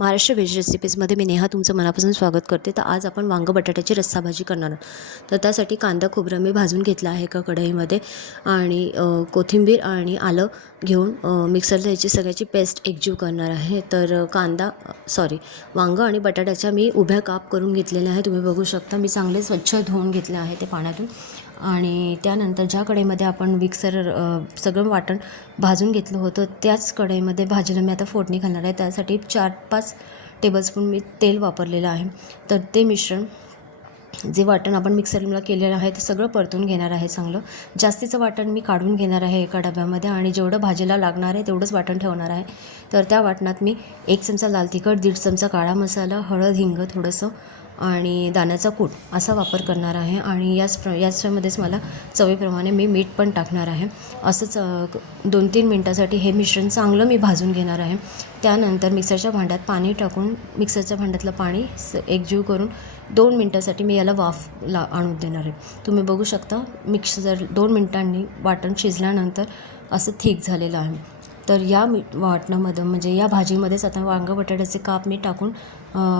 Maharashtra veg रेसिपीजमध्ये मी नेहा तुमचं मनापासून स्वागत करते। तर आज आपण वांग बटाट्याची रस्सा भाजी करणार आहोत। तर त्यासाठी कांदा खोबरं मी भाजून घेतला आहे एका कढईमध्ये आणि कोथिंबीर आणि आलं घेऊन मिक्सरला याची सगळ्याची पेस्ट एकजीव करणार आहे। तर वांग आणि बटाट्याच्या मी उभ्या काप करून घेतलेल्या आहे। तुम्ही बघू शकता मी चांगले स्वच्छ धुवून घेतले आहे ते पाण्यातून। आणि त्यानंतर ज्या कढईमध्ये आपण सगळं वाटण भाजून घेतलं होतं त्याच कढईमध्ये भाजीला मी आता फोडणी घालणार आहे। त्यासाठी 4-5 टेबलस्पून मी तेल वापरलेलं आहे। तर ते मिश्रण जे वाटण आपण मिक्सरला केलेलं आहे ते सगळं परतून घेणार आहे। चांगलं जास्तीचं वाटण मी काढून घेणार आहे एका डब्यामध्ये आणि जेवढं भाजीला लागणार आहे तेवढंच वाटण ठेवणार आहे। तर त्या वाटणात मी 1 चमचा लाल तिखट, 1.5 चमचा काळा मसाला, हळद, हिंग थोडंसं आणि दाण्याचा कूट असा वापर करणार आहे। आणि याच्यामध्येच मला चवीप्रमाणे मी मीठ पण टाकणार आहे। असंच 2-3 मिनटासाठी हे मिश्रण चांगलं मी भाजून घेणार आहे। त्यानंतर मिक्सरच्या भांड्यात पाणी टाकून मिक्सरच्या भांड्यातलं पाणी एकजीव करून 2 मिनटासाठी मी याला वाफला आणून देणार आहे। तुम्ही बघू शकता मिक्सर 2 मिनटांनी वाटण शिजल्यानंतर असं थिक झालेलं आहे। तर या वाटणामध्ये म्हणजे या भाजीमध्येच आता वांग बटाट्याचे काप मी टाकून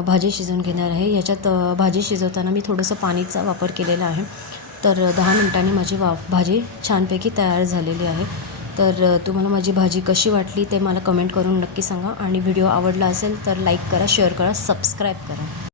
भाजी शिजवून घेणार आहे। याच्यात भाजी शिजवताना मी थोडंसं पाणीचा वापर केलेला आहे। तर 10 मिनटांनी माझी भाजी छानपैकी तयार झालेली आहे। तर तुम्हाला माझी भाजी कशी वाटली ते मला कमेंट करून नक्की सांगा आणि व्हिडिओ आवडला असेल तर लाईक करा, शेअर करा, सबस्क्राईब करा।